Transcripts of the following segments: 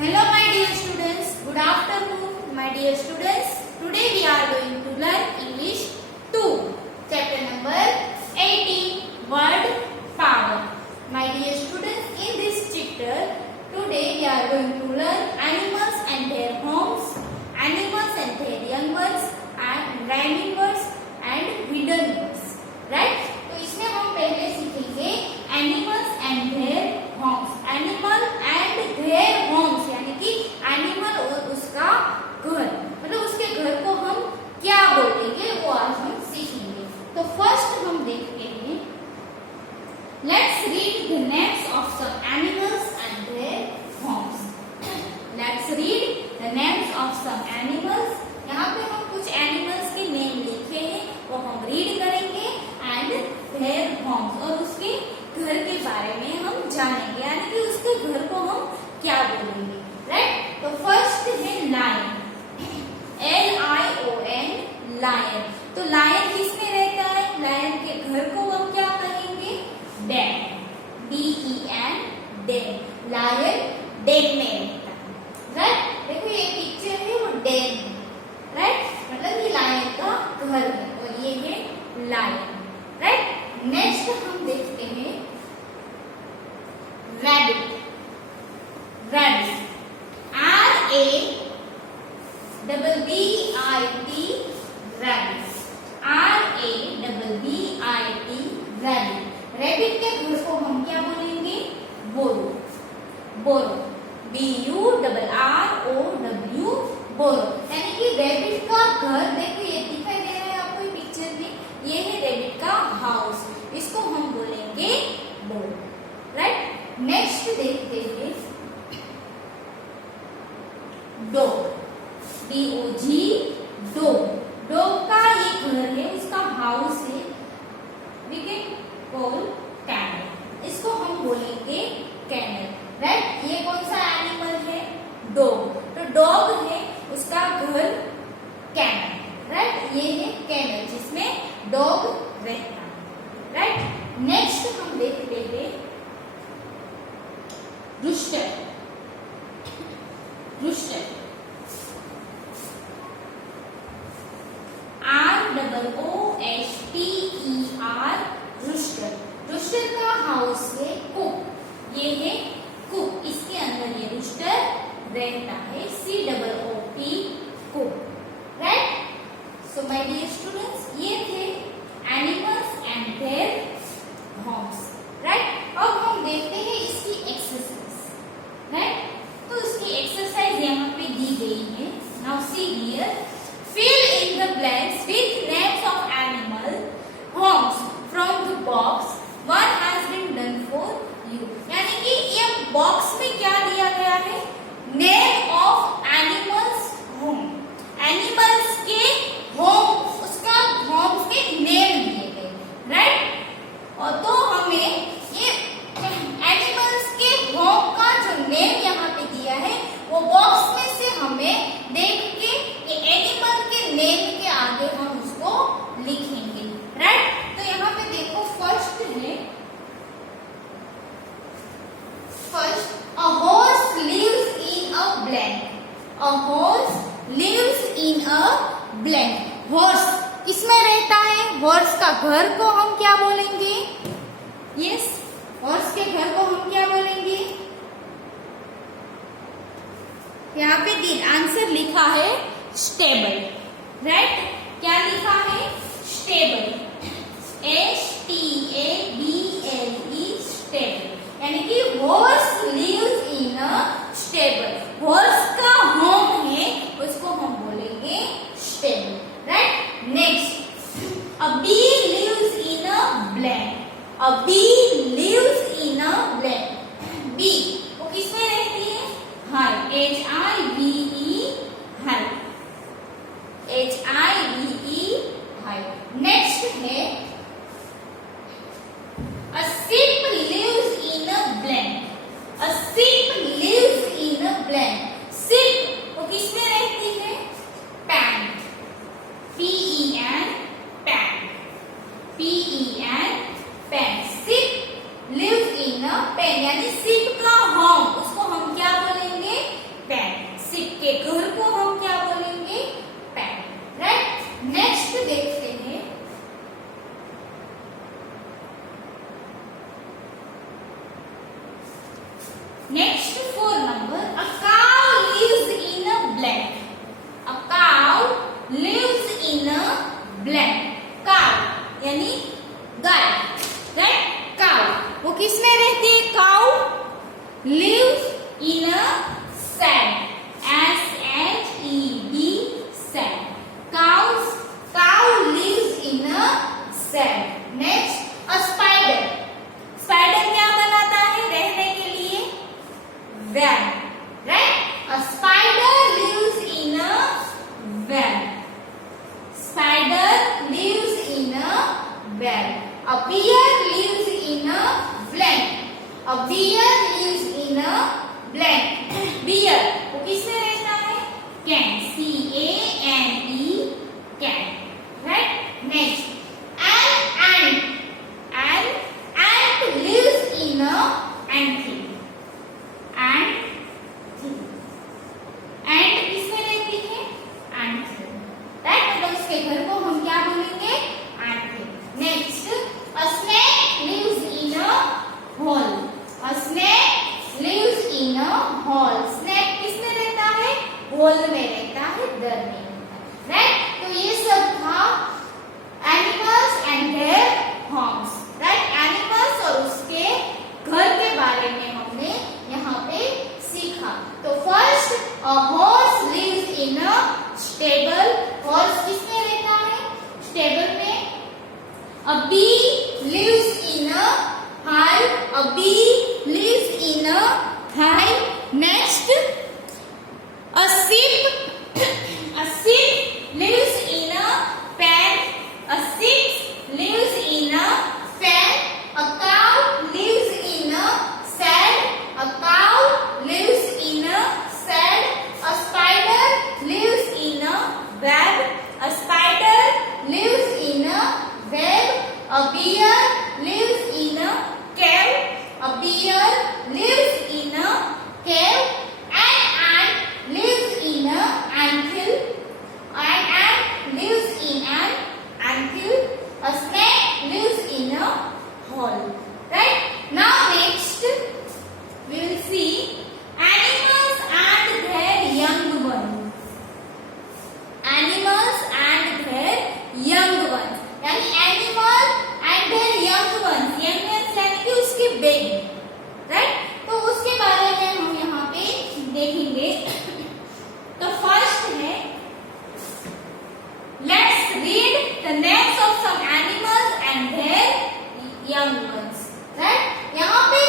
Hello my dear students, good afternoon my dear students. Today we are going to learn English 2, chapter number 18, word power. My dear students, in this chapter, today we are going to learn animals and their homes, animals and their young ones, and rhyming words and hidden words. Right? तो इसमें हम पहले सीखेंगे animals and their homes. Animal and their homes यानी कि animal और उसका घर, मतलब उसके घर को हम क्या बोलेंगे वो आज हम सीखेंगे. तो फर्स्ट हम देखते हैं, let's read the names of some animals and their homes. Let's read the names of some animals. यहाँ पे हम कुछ एनिमल्स के नेम लिखे हैं वो हम रीड करेंगे एंड देयर होम्स, और उसके घर के बारे में हम जानेंगे यानी कि उसके घर को हम क्या बोलेंगे. राइट? तो फर्स्ट है लायन, LION, लायन. तो लायन किसमें रहता है? लायन के घर को हम क्या कहेंगे? Den, DEN, den. Lion den में रहता है. राइट? देखो ये पिक्चर है वो डेन है. राइट? मतलब ये लायन का घर है और ये है लायन. राइट? नेक्स्ट हम देखते हैं rabbit. Rabbit, RABBIT, rabbit. RABBIT, rabbit. Rabbit के घर को हम क्या बोलेंगे? बोरो. बोरो, BURROW, बोरो. यानी कि रैबिट का घर, देखो ये दिखाई दे रहा है आपको पिक्चर में, ये है रैबिट का हाउस. इसको हम बोलेंगे बोरो. राइट? नेक्स्ट देखते हैं डॉग, DOG, डॉग. डॉग का ये घर है, उसका हाउस है, वी कैन कॉल कैमल. इसको हम बोलेंगे कैमल. राइट? ये कौन सा एनिमल है? डॉग. तो डॉग है, उसका घर कैमल. राइट? ये है कैमल जिसमें डॉग रहता है. राइट? नेक्स्ट हम देखते हैं rooster. Rooster, ROOSTER, rooster. Rooster का हाउस है कुक. ये है कुक, इसके अंदर ये रूस्टर रहता है, COOP, coop. Right? So my dear students, ये थे animals and their homes. Right? अब हम देखते हैं इसकी एक्सरसाइज. राइट? तो इसकी एक्सरसाइज यहाँ पे दी गई है. Now see here, fill in the blanks with names of animal homes from the box. One has been done for you. यानी कि ये बॉक्स में क्या दिया गया है? Name of animals home. Animals के होम, उसका होम के नेम दिए गए. राइट? और तो हमें ये एनिमल्स के होम का जो नेम यहाँ पे दिया है वो बॉक्स में से हमें देख के ये एनिमल के नेम के आगे हम उसको लिखेंगे. राइट? तो यहाँ पे देखो फर्स्ट है, first, a horse lives in a blank. A horse lives in a blank. horse किसमें रहता है? horse का घर को हम क्या बोलेंगे? यस, horse के घर को हम क्या बोलेंगे? यहाँ पे आंसर लिखा है स्टेबल. राइट? क्या लिखा है? Stable, STABLE, stable. यानी कि horse lives in a stable. Horse का होम है, उसको हम बोलेंगे stable. Right? Next, a bee lives in a blank. A bee lives in a blank. Bee वो किसमें रहती है? Hive, HIVE, hive, HIVE, hive. Next है a sheep lives in a blank. A sheep lives in a blank. sheep वो किसमें रहती है? pen, PEN, pen, PEN, pen. sheep lives in a pen. यानी sheep का होम, उसको हम क्या बोलेंगे? Next 4 number, a cow lives in a blank. A cow lives in a blank. Cow यानी गाय, right? Cow वो किस में रहती है? Cow lives in a shed. S-H-E-D shed. Cow lives in a shed. Next, a spider. Spider क्या बनाता है रहने के लिए? Web, right? A spider lives in a web. Spider lives in a web. A bear lives in a blank. A bear lives in a blank. Bear वो किसमें रहता है? Can. C-A-N-E can. Right? Next, an ant. An ant lives in a anthill. Ant किसमें रहती है? anthill. Right? मतलब उसके घर को हम क्या बोलेंगे? anthill. Next, a snake lives in a hole. A snake lives in a hole. Snake किसमें रहता है? hole में रहता है, दर में रहता है. Right? तो ये सब था animals and their homes. Right? Animals और उसके घर के बारे में हमने यहाँ पे सीखा. तो first, a horse lives in a stable. Horse किसमें रहता है? Stable में. A bee lives in a hive. A bee lives in a hive. Next, a sheep. A sheep lives in a pen. A sheep lives in a pen. A cow lives in a shed. A cow lives in a shed. A spider lives in a web. A spider lives in a web. A bear lives in a cave. A bear lives in a cave. An ant lives in a anthill. An ant lives in an anthill. A snake lives in a hole. Right? Now next we will see animals and their young ones. Animals and their young ones. यानी animal and their young ones. Young ones यानी कि उसके baby. Right? तो उसके बारे में हम यहाँ पे देखेंगे. तो फर्स्ट है, let's read the names of some animals and their young ones. Right? यहाँ पे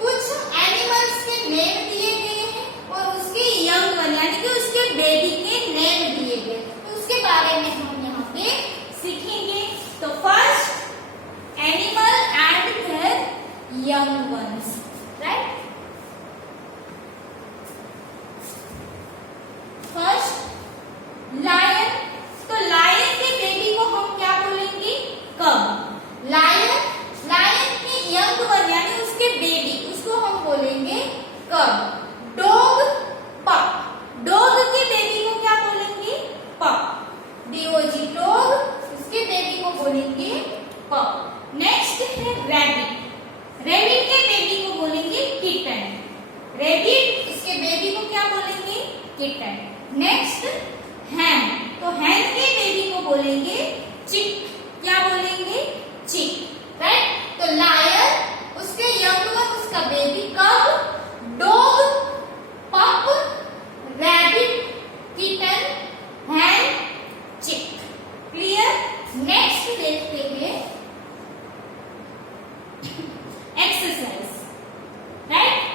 कुछ animals के नेम दिए गए हैं और उसके young one यानी कि उसके बेबी के नेम दिए गए. तो उसके बारे में हम यहाँ पे सीखेंगे. तो first, animal and their young ones. Right? First, lion. तो लायन के बेबी को हम क्या बोलेंगे? कब. लायन के यंग वन यानी उसके बेबी, उसको हम बोलेंगे कब. डॉग, पप. डॉग के बेबी को क्या बोलेंगे? पप. DOG डॉग, उसके बेबी को बोलेंगे पप. नेक्स्ट है रैबिट. रैबिट के बेबी को बोलेंगे किटन. रैबिट उसके बेबी को क्या बोलेंगे? किटन. Next, hen. तो हैन के बेबी को बोलेंगे चिक. क्या बोलेंगे? चिक. राइट? तो लायन, उसके यंग वन, उसका बेबी कब. डॉग, पप, रैबिट, किटन, हैन, चिक. क्लियर? नेक्स्ट देखते हैं exercise. Right?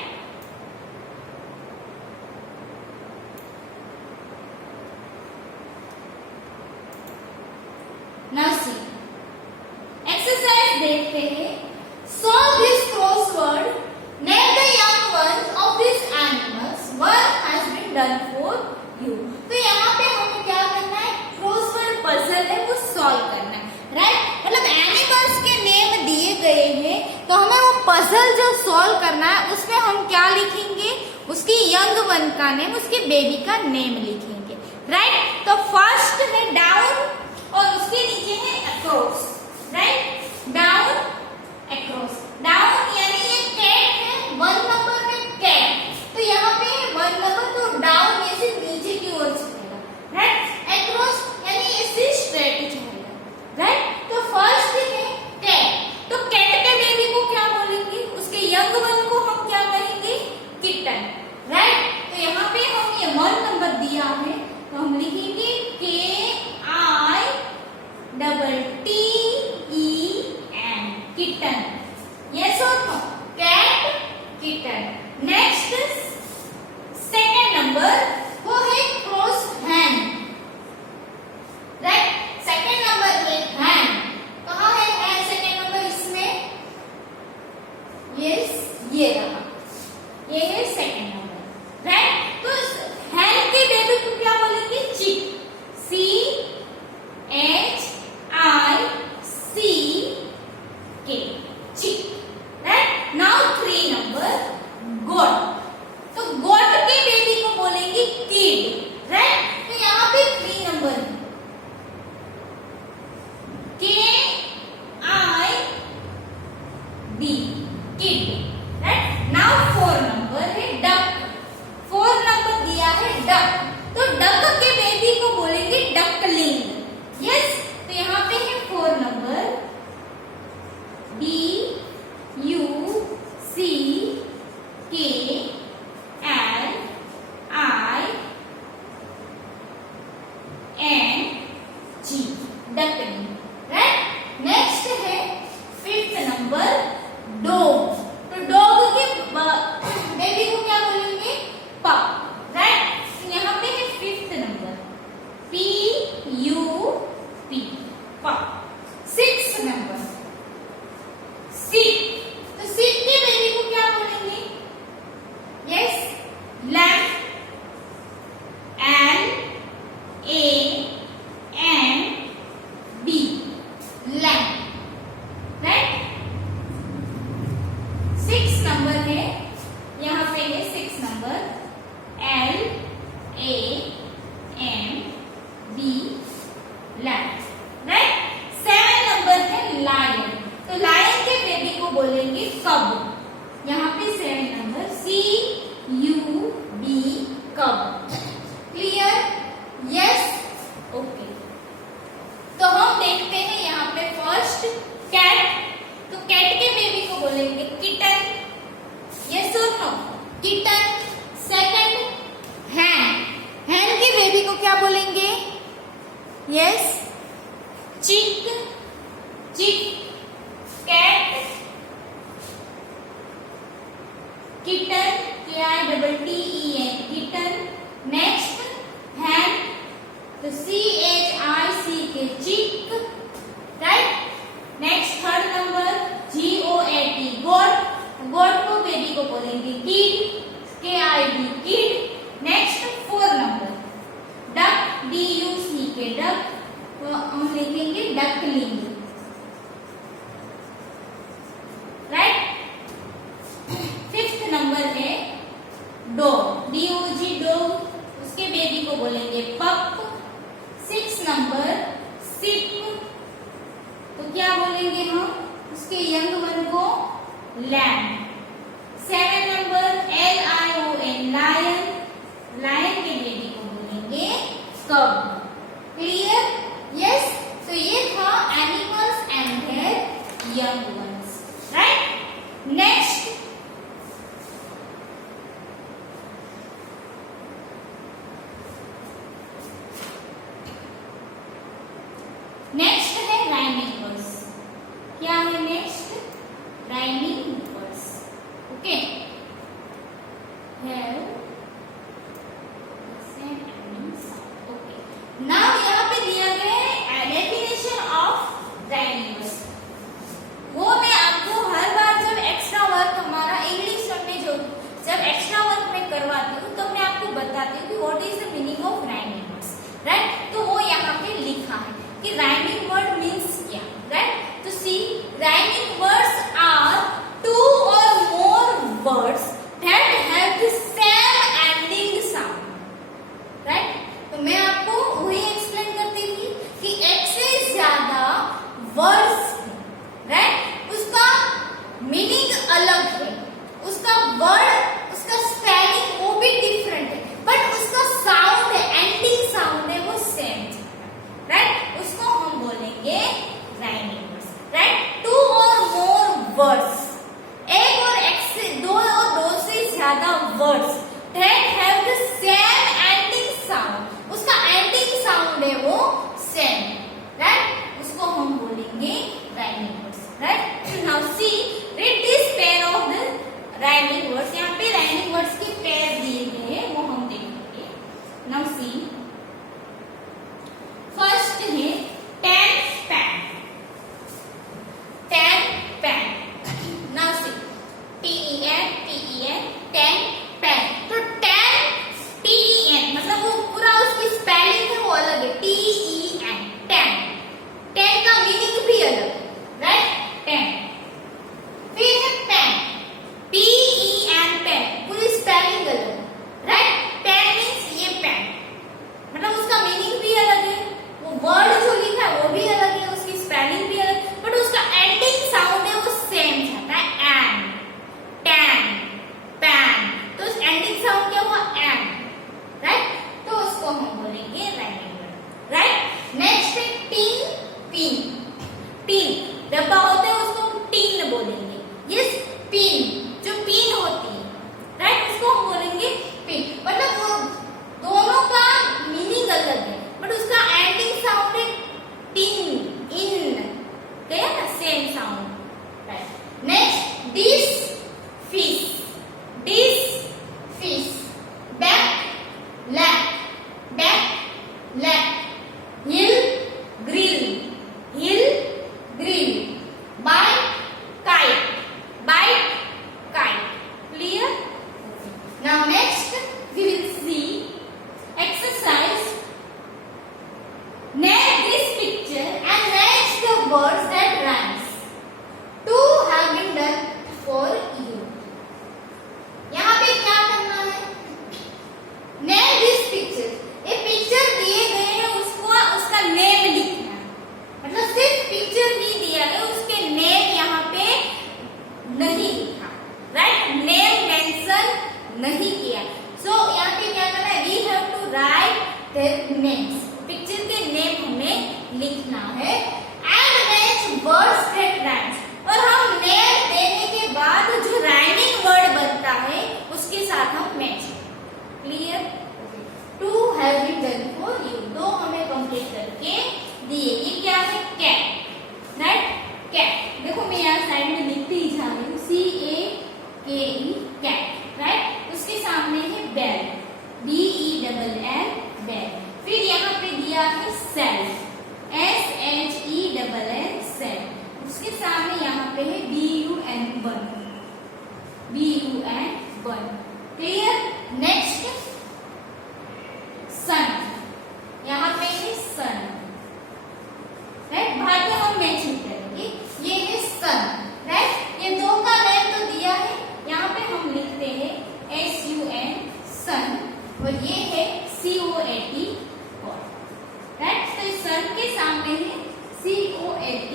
Now see. Exercise देखते हैं. Solve this crossword. Name the young ones of these animals. Work has been done for you. तो यहाँ पे हमें क्या करना है? Crossword puzzle है वो solve करना है. Right? मतलब animals के नेम दिए गए हैं तो हमें वो puzzle जो solve करना है उसमें हम क्या लिखेंगे? उसकी young one का नेम, उसके बेबी का नेम लिखेंगे. Right? तो फर्स्ट है डाउन और उसके नीचे है across. Right? Down, across. Down यानी ये कैट है, 1 नंबर में कैट. ये है सेकंड नंबर, राइट। तो हैन के बेबी को क्या बोलेंगे? चिक, CHICK, chick, right. Now 3 number गोट। तो गोट के बेबी को बोलेंगे किड, राइट। तो यहाँ पे 3 नंबर है, KID, kid, right. Now 4 number है डक। 4 नंबर दिया है डक, तो डक के बेबी को बोलेंगे डकलिंग, यस। तो यहाँ पे है 4 number DUCKLING, duckling, right. Next है 5th नंबर डॉग। तो डॉग के बेबी को क्या बोलेंगे? पप, राइट। तो यहाँ पे है 5th number PUP, pup. 6th number sheep. तो सिप के बेबी को क्या बोलेंगे? Yes, lamb, LAMB, lamb, right. 6 number है, यहाँ पे है 6 number LAMB, lamb, right. 7 number है लायन। तो लायन के बेबी को बोलेंगे कब। यहाँ पे 7 number CUB, cub, clear? Yes, okay. तो हम देखते हैं यहाँ पे फर्स्ट कैट। तो कैट के बेबी को बोलेंगे किटन, यस और नो? किटन। सेकंड हैन। हैन के बेबी को क्या बोलेंगे? Yes, chick, chick, cat, kitten, KITTEN, kitten. Next hen, तो CHICK, chick, right. Next 3rd number GOAT, goat. Goat को बेबी को बोलेंगे kid, KID, kid. Next 4 number duck, DUCK, duck, तो हम लिखेंगे डकलिंग, राइट। 5th नंबर है dog, DOG, dog. उसके baby को बोलेंगे पप। 6 नंबर सिप। तो क्या बोलेंगे हम? उसके यंग वन को lamb. 7 number LION, lion. Lion के बेबी को बोलेंगे कब, क्लियर? यस। तो ये था animals and their young ones, right. Next है राइमिंग वर्ड्स। क्या है next? Rhyming words, okay. Okay, now यहाँ पे दिया गया है डेफिनेशन ऑफ राइमिंग वर्ड्स। वो मैं आपको हर बार जब एक्स्ट्रा वर्क हमारा इंग्लिश में जब एक्स्ट्रा वर्क में करवाती हूँ तो मैं आपको बताती हूँ कि what is the meaning of rhyming words, right. तो वो यहाँ पे लिखा है कि राइमिंग वर्ड मीन्स क्या, राइट। तो see, rhyming words are 2 or more words that have the same ending sound, right. तो मैं आपको वही एक्सप्लेन करती थी कि एक से ज्यादा वर्ड्स, राइट, उसका मीनिंग अलग है, उसका वर्ड, उसका स्पेलिंग वो भी डिफरेंट है, बट उसका साउंड, एंडिंग साउंड है वो सेम, राइट। उसको हम बोलेंगे rhyming words, right. 2 or more words, एक और एक से दो और दो से ज्यादा words that have the same ending sound, उसका एंडिंग साउंड है वो सेम, राइट। उसको हम बोलेंगे rhyming words, right. Now see, read this pair of the rhyming words. यहाँ पे राइमिंग वर्ड्स के पेयर दिए गए हैं, वो हम देखेंगे। नाउ सी, फर्स्ट है 10 pen, 10 pen। Now see, TEN, ten pen, तो टेन TEN मतलब वो पूरा उसकी स्पेलिंग है वो अलग है, TEN टेन। टेन का मीनिंग भी अलग है, राइट, टेन। फिर है पेन, PEN पेन, पूरी स्पेलिंग अलग है, राइट। पेन मीन्स ये पेन, मतलब उसका मीनिंग भी अलग है, वो वर्ड जो लिखा है वो भी अलग है, उसकी स्पेलिंग भी अलग, बट उसका एंडिंग साउंड है वो सेम जाता है, एन, टेन, पैन। तो उस एंडिंग साउंड क्या हुआ, एन, राइट। तो उसको हम बोलेंगे राइमिंग वर्ड, राइट। नेक्स्ट है टीन, पिन। टीन डब्बा होता है उसको हम टीन बोलेंगे, यस, पिन, जो पिन होती है, राइट, उसको हम बोलेंगे पिन। मतलब वो दोनों का मीनिंग अलग है, बट उसका एंडिंग साउंड है टिन, इन, गया ना, same sound, right. Next dish, fish, dish, fish. Back, lack, back, lack. Hill, grill, hill, grill. Bite, kite, bite, kite. Clear? Now next we will see exercise. Name this picture and match the words that rhymes. Two have been done for you. यहाँ पे क्या करना है? Name this picture. ये picture दिए गए हैं, उसको उसका नेम लिखना है, मतलब सिर्फ पिक्चर ही दिया है, उसके नेम यहाँ पे नहीं लिखा, राइट, नेम मेंशन नहीं किया। सो यहाँ पे क्या करना है, we have to write their names, picture के नेम हमें लिखना है, and match words that rhymes, और हम नेम देने के बाद जो राइमिंग वर्ड बनता है उसके साथ हम match. Clear? To have been done for you, दो हमें कंप्लीट करके दिए। ये क्या है, कैट, राइट, कैट। देखो मैं यहाँ साइड में लिखती ही जा रही हूँ, CAKE, कैट, राइट। उसके सामने है बेल, BELL, बेल। फिर यहाँ पे दिया है सेल, SHELL, सेल। उसके सामने यहाँ पे है BUN, BUN। क्लियर? नेक्स्ट सन, यहाँ पे है सन, राइट, भाग्य हम मैचिंग करेंगे, ये है सन, राइट। ये दो का नेम तो दिया है, यहाँ पे हम लिखते हैं SUN, सन, और ये है COAT, राइट। तो सन के सामने है COAT,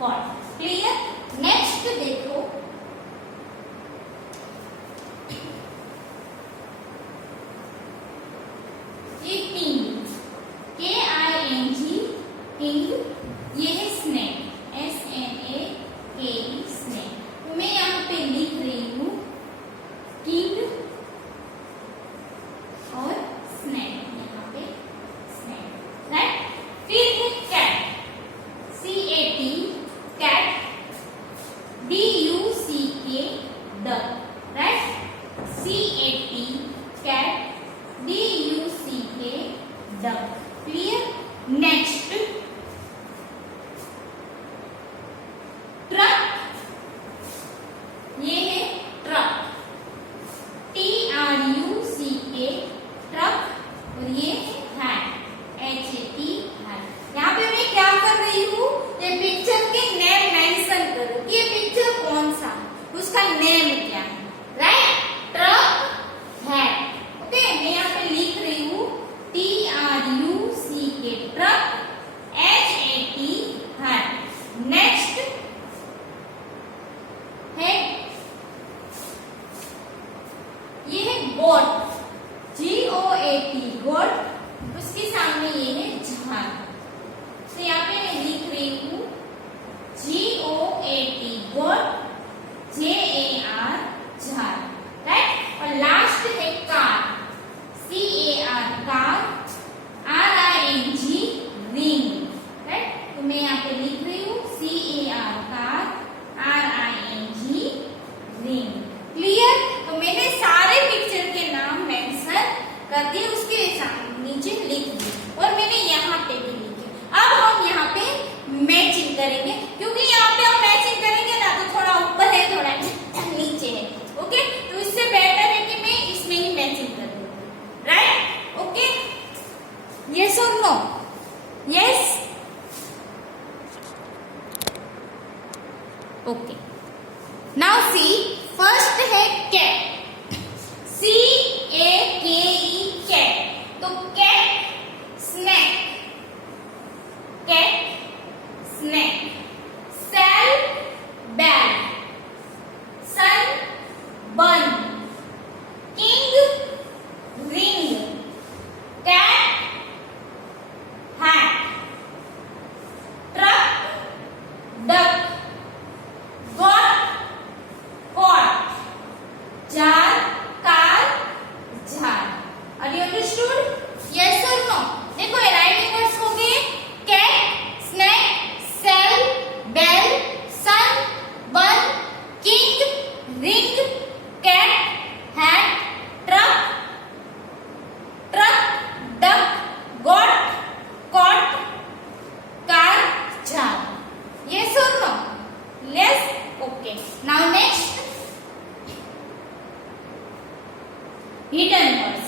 कॉट। क्लियर? नेक्स्ट देखो, ये किंग, KING, किंग। ये है स्नेक, SNAKE, स्नेक। तो मैं यहाँ पे लिख रही हूँ किंग और स्नेक, यहाँ पे स्नेक, राइट। फिर है cat, CAT, cat, DUCK, duck, right, CAT, cat, DUCK, duck. Clear? Next truck, ये है ट्रक, TRUCK, ट्रक, और ये हैट, HAT, हैट। यहाँ पे मैं क्या कर रही हूँ, ये पिक्चर के नेम मेंशन करूँ कि ये पिक्चर कौन सा, उसका नेम क्या है, राइट, ट्रक, हैट। ओके, मैं यहाँ पे लिख रही हूँ TRUCK, truck, HAT, hat. Next है, ये है गोट, GOAT, गोट। उसके सामने ये है झाड़, तो यहाँ पे मैं लिख रही हूँ GOAT, गोट, JAR, झाड़, राइट। और लास्ट है car, CAR, car, RING, ring, right. तो मैं यहाँ पे लिख रही हूँ CAR, car, RING, ring. Clear? तो मैंने सारे पिक्चर के नाम मेंशन कर दिए, उसके नीचे लिख दिए, और मैंने यहाँ पे भी लिखे। अब हम यहाँ पे मैचिंग करेंगे, क्योंकि यहाँ पे हम मैचिंग करेंगे ना, तो थोड़ा ऊपर है, थोड़ा नीचे है, ओके। तो इससे better Are you understood? Yes or no? देखो ये राइटिंग वर्ड्स हो गए cat, snake, sell, bell, sun, bun, king, ring, cat, hat, truck, duck, got, cot, car, jar. Yes or no? Yes? Okay. Now next, hidden words.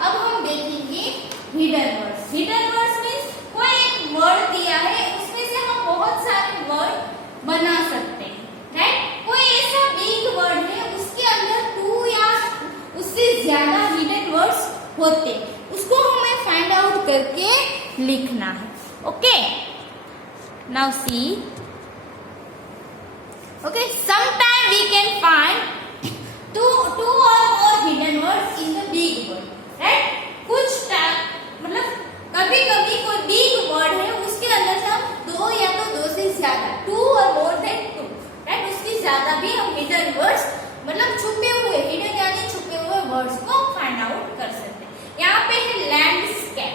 अब हम देखेंगे hidden words. Hidden words means कोई एक word दिया है उसमें से हम बहुत सारे वर्ड बना सकते हैं, राइट? कोई ऐसा बिग वर्ड है उसके अंदर 2 या उससे ज्यादा hidden words होते, उसको हमें फाइंड आउट करके लिखना है. Okay, now see. Okay, sometime we can find two or more hidden words in the big word, right? कुछ मतलब कभी कभी कोई बिग वर्ड है उसके अंदर से हम 2 या तो 2 से ज्यादा 2 और more than 2, right? उसकी ज्यादा भी हम hidden words मतलब छुपे हुए, hidden यानी छुपे हुए वर्ड्स को फाइंड आउट कर सकते हैं. यहाँ पे है landscape,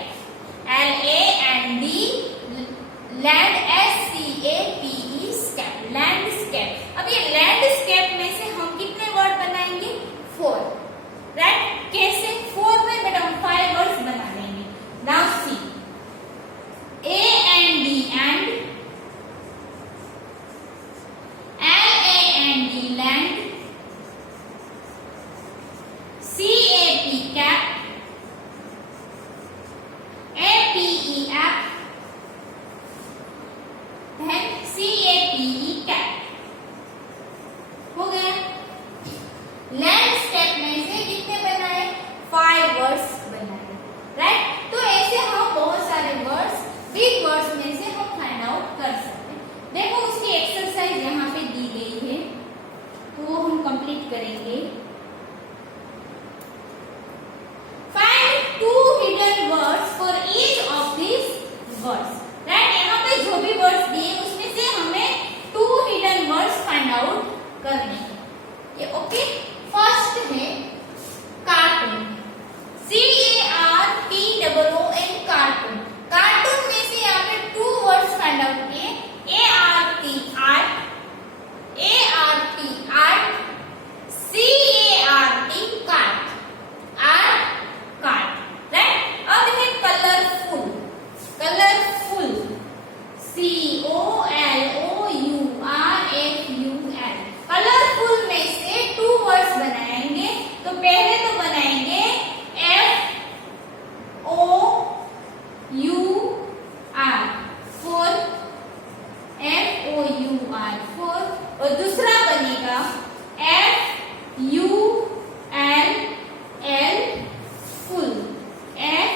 LAND, land SCAPE, scape, landscape. अब ये लैंडस्केप में से हम कितने वर्ड बनाएंगे? 4, राइट? कैसे? 4 में बेटा हम 5 वर्ड्स बना लेंगे. Now see, AND, and, LAND, land, CAP, cap, APE, app, CAPE, cap. हो गया. लैंडस्केप में से कितने बनाए? 5 वर्ड्स बनाए, राइट? तो ऐसे हम बहुत सारे वर्ड्स, बिग वर्ड्स में से हम फाइंड आउट कर सकते हैं. देखो उसकी एक्सरसाइज यहाँ पे दी गई है तो वो हम कंप्लीट करेंगे. Find 2 hidden words for each of this words, right? यहाँ पे जो भी वर्ड्स दिए उसमें से हमें 2 हिडन वर्ड्स फाइंड आउट करने हैं. ये ओके. फर्स्ट है कार्टून, CARTOON, कार्टून. कार्टून में से यहाँ पे 2 वर्ड्स फाइंड आउट किए. ART, art, CART, cart, cart, right? अब है कलरफुल, कलरफुल, COLOURFUL. कलरफुल में से 2 वर्ड्स बनाएंगे. तो पहले तो बनाएंगे FOUR, FOUR, और दूसरा बनेगा FULL, full,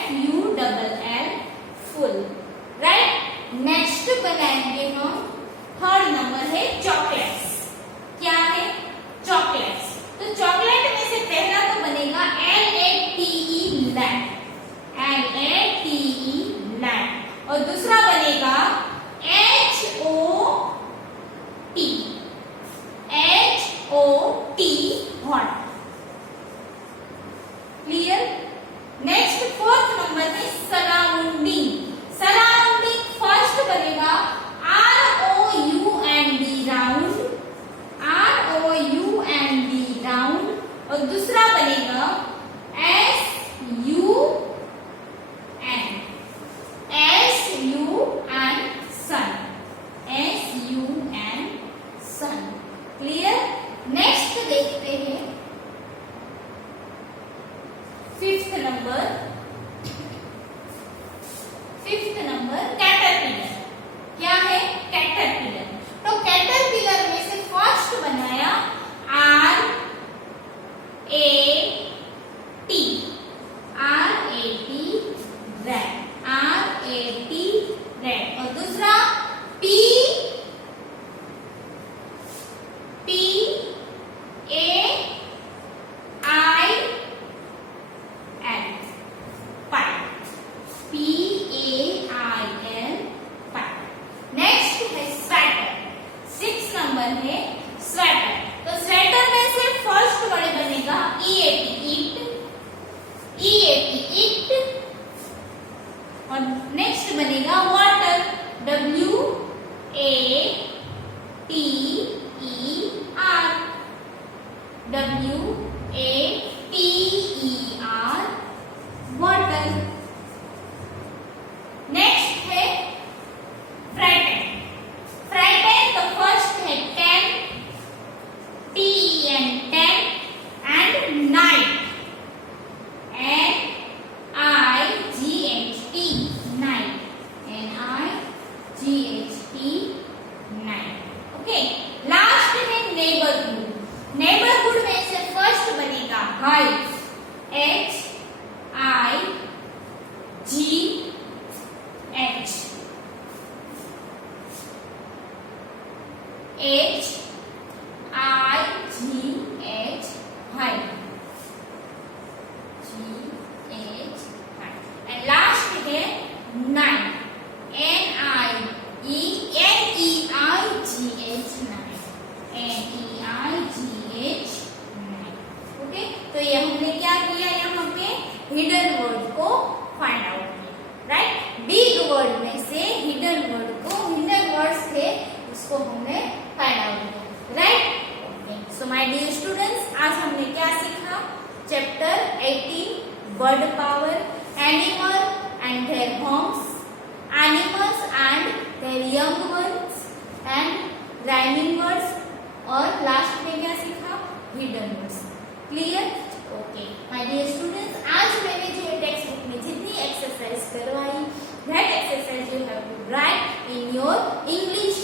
FULL, full, right? Next बनाएंगे हम, थर्ड नंबर है चॉकलेट्स. क्या है? चॉकलेट्स. तो चॉकलेट में से पहला तो बनेगा LATE, लैंड, LATE, लैंड, और दूसरा बनेगा HOT, hot. Clear? Next fourth number है सराउंडिंग. सराउंडिंग फर्स्ट बनेगा ROUND, राउंड, ROUND, राउंड, और दूसरा बनेगा SUN, सन, SUN, सन. क्लियर? नेक्स्ट देखते हैं फिफ्थ नंबर कैटरपिलर. क्या है? कैटरपिलर. तो कैटरपिलर में से फर्स्ट बनाया RAT, रैट, रैट, और दूसरा स्वेटर. तो स्वेटर में से फर्स्ट वर्ड बनेगा high, H I G H, H I G H, high, G H, high, and last है nine, N I E I G H, nine, N E I G H, nine. Okay, तो ये हमने क्या किया, यहाँ पे hidden word को find out किया, राइट. बिग वर्ड में से हिडन वर्ड को, हिडन वर्ड्स थे उसको हमने फाइंड आउट किया, right. So my dear students, आज हमने क्या सीखा, chapter 18 word power, animal and their homes, animals and their young ones and rhyming words, और लास्ट में क्या सीखा, hidden words. Clear? Okay my dear students, आज मैंने जो टेक्स्ट बुक में जितनी एक्सरसाइज करवाई, that exercise you have to write in your English